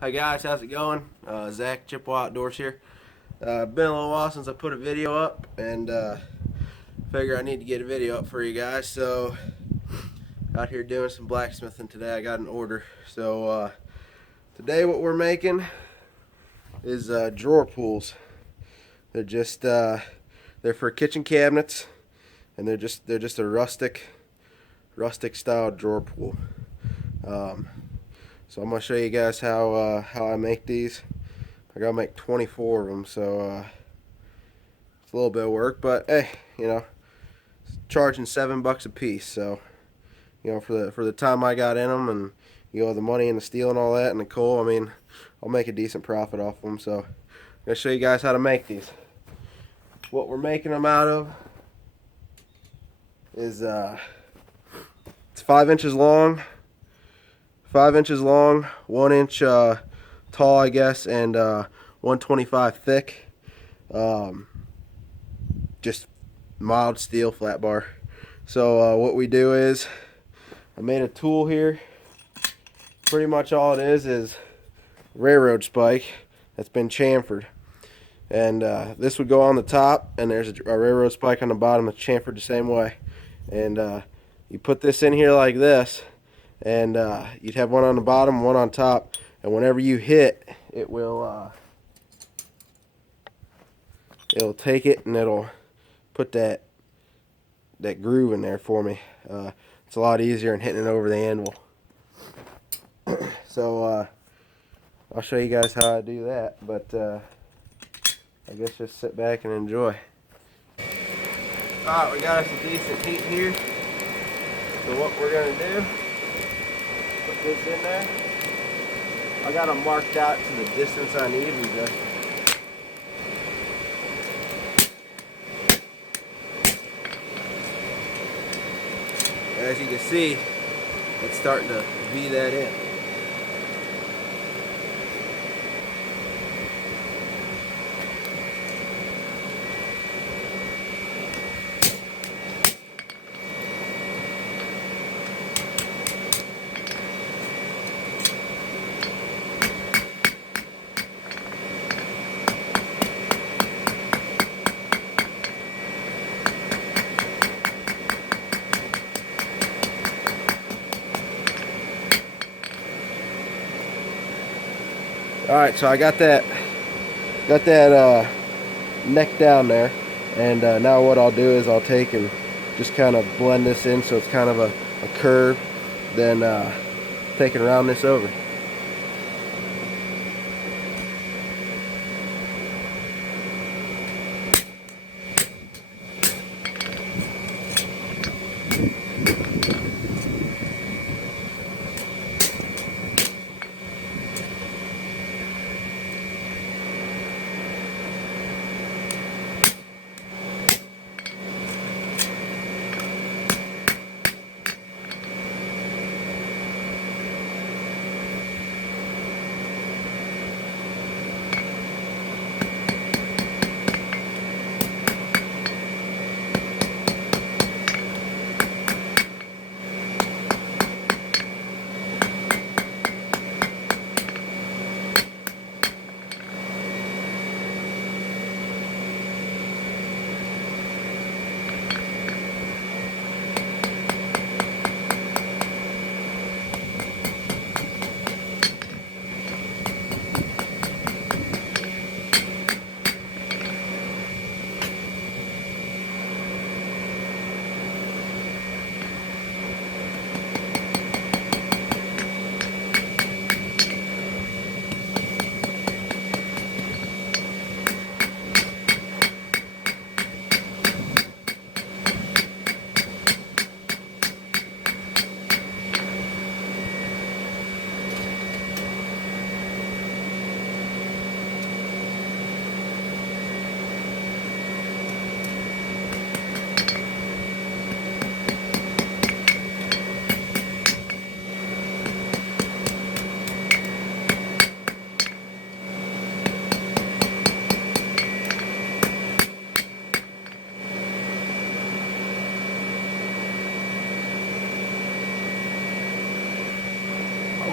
Hi guys, how's it going? Zach, Chippewa Outdoors here. Been a little while since I put a video up, and figure I need to get a video up for you guys. So, out here doing some blacksmithing today. I got an order. So, today what we're making is drawer pulls. They're just they're for kitchen cabinets, and they're just a rustic style drawer pull. So I'm gonna show you guys how I make these. I gotta make 24 of them, so it's a little bit of work, but hey, you know, charging $7 a piece. So you know, for the time I got in them, and you know, the money and the steel and all that, and the coal, I mean, I'll make a decent profit off them. So I'm gonna show you guys how to make these. What we're making them out of is it's 5 inches long. 5 inches long, 1 inch tall, I guess, and 125 thick. Just mild steel flat bar. So what we do is, I made a tool here. Pretty much all it is railroad spike that's been chamfered, and this would go on the top, and there's a railroad spike on the bottom that's chamfered the same way. And you put this in here like this, and you'd have one on the bottom, one on top, and whenever you hit, it will it'll take it and it'll put that groove in there for me. It's a lot easier than hitting it over the anvil. So I'll show you guys how I do that, but I guess just sit back and enjoy. Alright, we got us a decent heat here. So what we're gonna do, put this in there. I got them marked out to the distance I need, and just as you can see, it's starting to V that in. Alright, so I got that neck down there, and now what I'll do is I'll take and just kind of blend this in so it's kind of a curve, then take and round this over.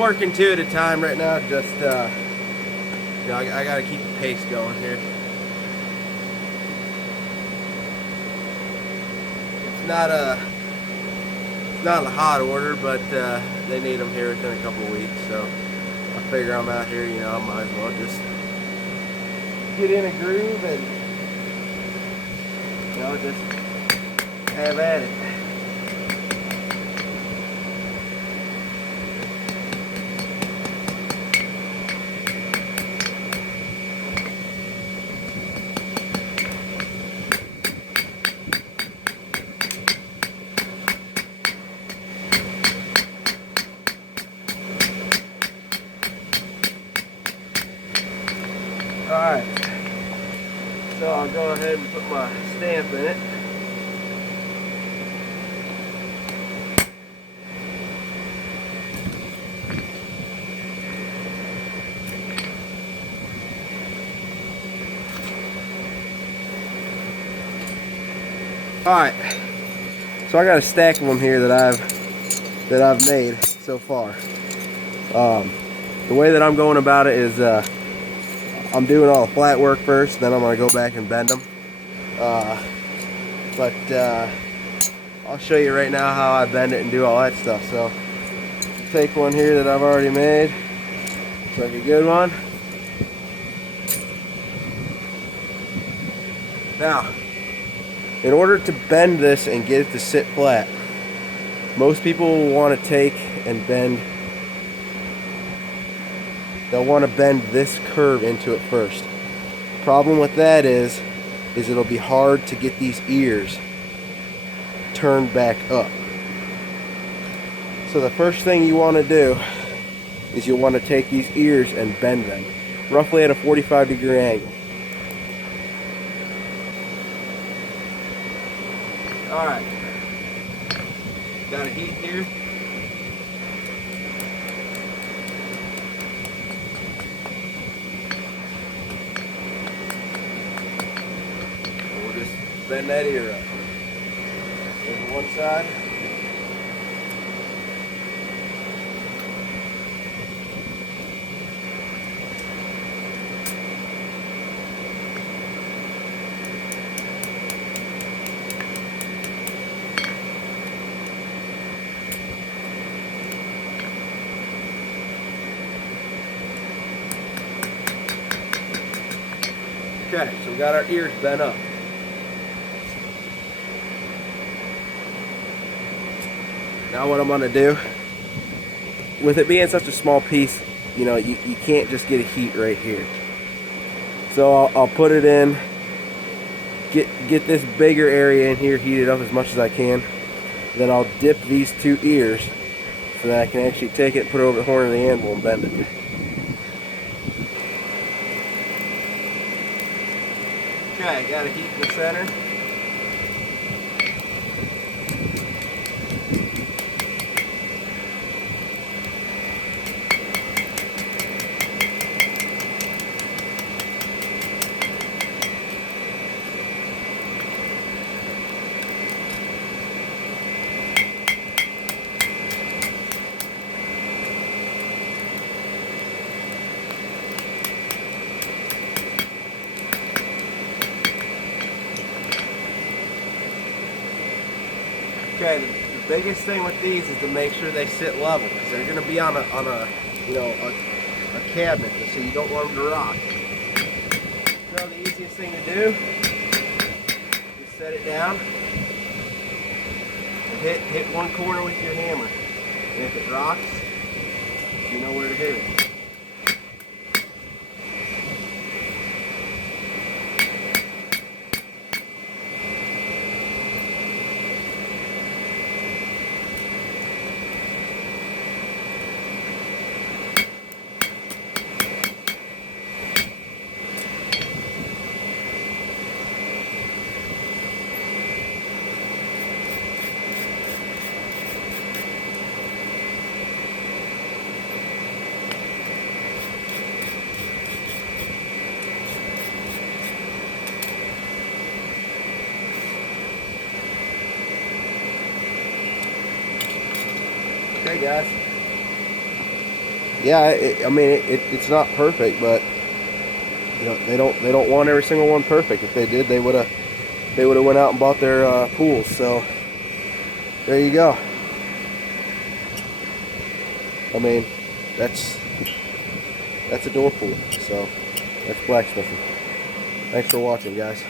working 2 at a time right now. Just you know, I gotta keep the pace going here. It's not a hot order, but they need them here within a couple weeks. So I figure I'm out here. You know, I might as well just get in a groove and, you know, just have at it. Alright, so I'll go ahead and put my stamp in it. Alright, so I got a stack of them here that I've made so far. The way that I'm going about it is I'm doing all the flat work first, then I'm going to go back and bend them. But I'll show you right now how I bend it and do all that stuff. So take one here that I've already made. Looks like a good one. Now, in order to bend this and get it to sit flat, most people will want to take and bend. They'll want to bend this curve into it first. Problem with that is it'll be hard to get these ears turned back up. So the first thing you want to do is you'll want to take these ears and bend them roughly at a 45-degree angle. Alright, got a heat here. We'll just bend that ear up. Over one side. Okay, so we got our ears bent up. Now what I'm going to do, with it being such a small piece, you know, you can't just get a heat right here. So I'll put it in, get this bigger area in here heated up as much as I can. Then I'll dip these two ears so that I can actually take it and put it over the horn of the anvil and bend it. Okay, got a heat in the center. Okay, the biggest thing with these is to make sure they sit level, because they're going to be on a you know, a cabinet, so you don't want them to rock. So the easiest thing to do is set it down and hit one corner with your hammer, and if it rocks, you know where to hit it. Okay guys, yeah, I mean, it's not perfect, but you know, they don't want every single one perfect. If they did, they would have went out and bought their pools. So there you go. I mean, that's a door pool. So that's blacksmithing. Thanks for watching, guys.